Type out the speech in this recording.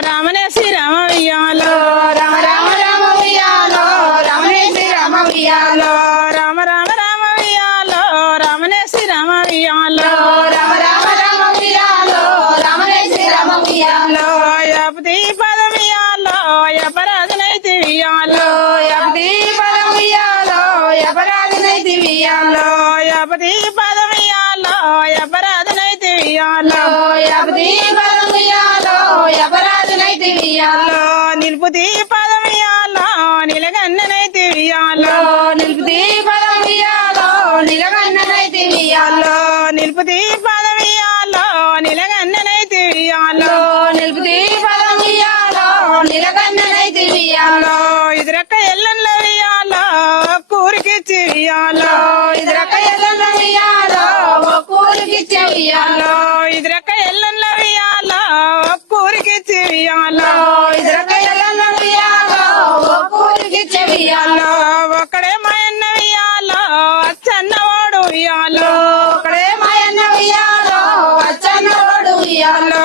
రామనే శ్రీరామ ఉయ్యాలో రామ రామ రామ ఉయ్యాలో రామనే శ్రీరామ ఉయ్యాలో రామ రామ రామ ఉయ్యాలో రామనే శ్రీరామ ఉయ్యాలో రామ రామ రామ ఉయ్యాలో రామనే శ్రీరామ ఉయ్యాలో యపతి పదమియాలో యపరాజనైతి ఉయ్యాలో యపతి పదం ఉయ్యాలో యపరాధినైతి ఉయ్యాలో యపతి పదమియాలో యపరాజనైతి ఉయ్యాలో యపతి పదం ఉయ్యాలో యపరాధినైతి ఉయ్యాలో నిలుపుతి పదమియాలో నిలగన్ననైతి ఉయ్యాలో నిలుపుతి పదం ఉయ్యాలో నిలగన్ననైతి ఉయ్యాలో నిలుపుతి పదమియాలో నిలగన్ననైతి ఉయ్యాలో నిలుపుతి పదం ఉయ్యాలో నిలగన్ననైతి ఉయ్యాలో ఇదిరక్క ఎల్లన్ల ఉయ్యాలో కూరికిచ్చి ఉయ్యాలో ఇదిరక్క ఎల్లన్న ఉయ్యాలో కూలికిచ్చే ఉయ్యాలో ఇదిరక్క ఎల్లన్ల ఉయ్యాలో కూరికిచ్చి ఉయ్యాలో ఇదిరక్క ఎల్లన్న ఉయ్యాలో కూలికిచ్చే ఉయ్యాలో ఒక్కడే మాయన్న ఉయ్యాలో అచ్చన్నవాడు ఉయ్యాలో ఒకడే మాయన్న ఉయ్యాలో అచ్చన్నవాడు ఉయ్యాలో